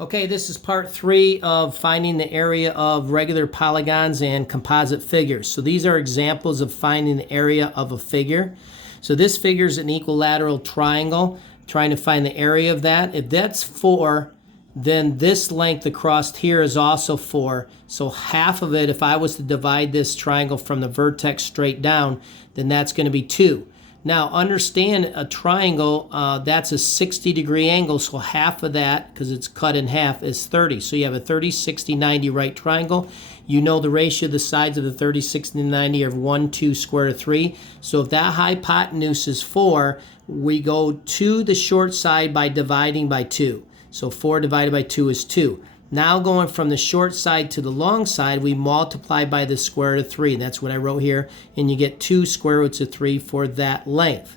Okay, this is part 3 of finding the area of regular polygons and composite figures. So these are examples of finding the area of a figure. So this figure is an equilateral triangle, trying to find the area of that. If that's 4, then this length across here is also 4. So half of it, if I was to divide this triangle from the vertex straight down, then that's going to be 2. Now understand a triangle, that's a 60-degree angle, so half of that, because it's cut in half, is 30. So you have a 30, 60, 90 right triangle. You know the ratio of the sides of the 30, 60, and 90 are 1, 2, square root of 3. So if that hypotenuse is 4, we go to the short side by dividing by 2. So 4 divided by 2 is 2. Now going from the short side to the long side, we multiply by the square root of 3. That's what I wrote here. And you get 2 square roots of 3 for that length.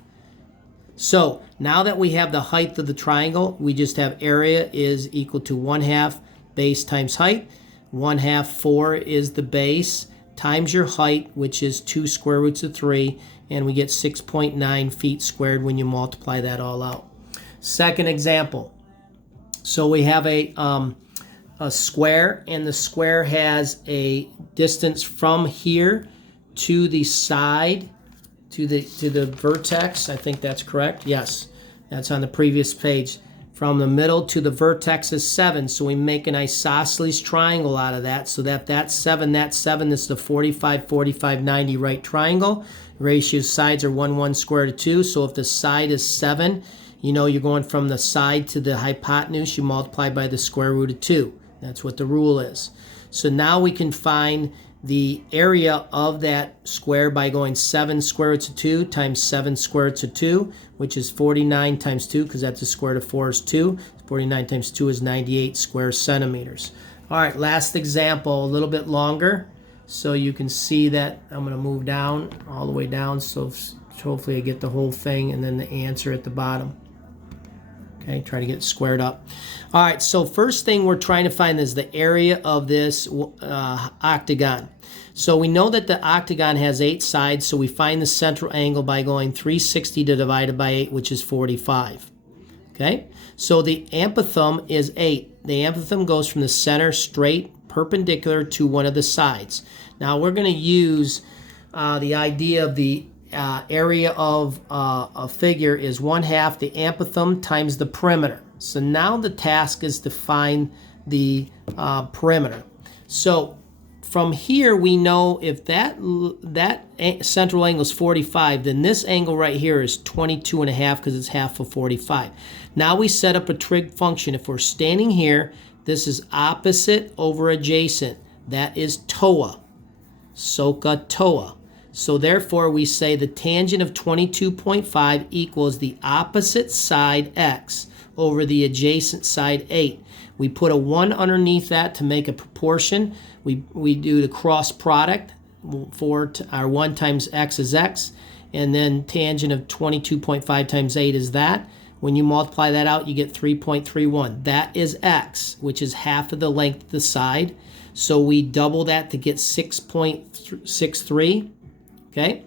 So now that we have the height of the triangle, we just have area is equal to 1/2 base times height. 1/2, 4 is the base, times your height, which is 2 square roots of 3. And we get 6.9 feet squared when you multiply that all out. Second example. So we have a square, and the square has a distance from here to the side, to the vertex. I think that's correct. Yes, that's on the previous page. From the middle to the vertex is 7, so we make an isosceles triangle out of that. So that's 7, this is the 45, 45, 90 right triangle. Ratio sides are 1, 1 square root of 2. So if the side is 7, you know you're going from the side to the hypotenuse, you multiply by the square root of 2. That's what the rule is. So now we can find the area of that square by going 7 square roots of 2 times 7 square roots of 2, which is 49 times 2, because that's the square root of 4 is 2. 49 times 2 is 98 square centimeters. All right, last example, a little bit longer. So you can see that I'm going to move down, all the way down, so hopefully I get the whole thing, and then the answer at the bottom. Okay, try to get it squared up. All right, so first thing we're trying to find is the area of this octagon. So we know that the octagon has 8 sides, so we find the central angle by going 360 divided by 8, which is 45. Okay, so the amphitheum is 8. The amphitheum goes from the center straight perpendicular to one of the sides. Now we're going to use the idea of the area of a figure is 1/2 the amphitheum times the perimeter. So now the task is to find the perimeter. So from here we know if that central angle is 45, then this angle right here is 22.5 because it's half of 45. Now we set up a trig function. If we're standing here, this is opposite over adjacent. That is TOA. SOHCAHTOA. So therefore we say the tangent of 22.5 equals the opposite side x over the adjacent side 8. We put a 1 underneath that to make a proportion. We do the cross product. 1 times x is x, and then tangent of 22.5 times 8 is that. When you multiply that out, you get 3.31. That is x, which is half of the length of the side. So we double that to get 6.63. Okay,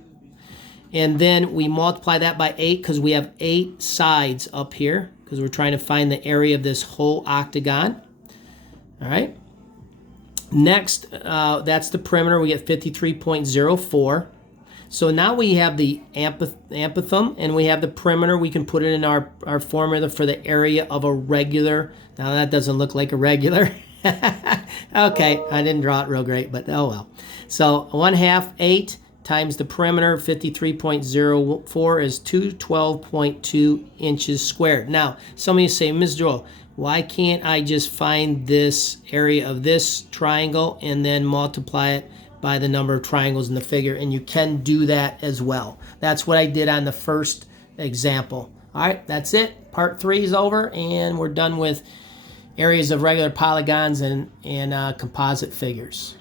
and then we multiply that by 8 because we have 8 sides up here because we're trying to find the area of this whole octagon. All right. Next, that's the perimeter. We get 53.04. So now we have the amphitheum and we have the perimeter. We can put it in our formula for the area of a regular. Now that doesn't look like a regular. Okay, I didn't draw it real great, but oh well. So 1/2 8 times the perimeter, 53.04 is 212.2 inches squared. Now, some of you say, Ms. Joel, why can't I just find this area of this triangle and then multiply it by the number of triangles in the figure? And you can do that as well. That's what I did on the first example. All right, that's it. Part 3 is over, and we're done with areas of regular polygons and composite figures.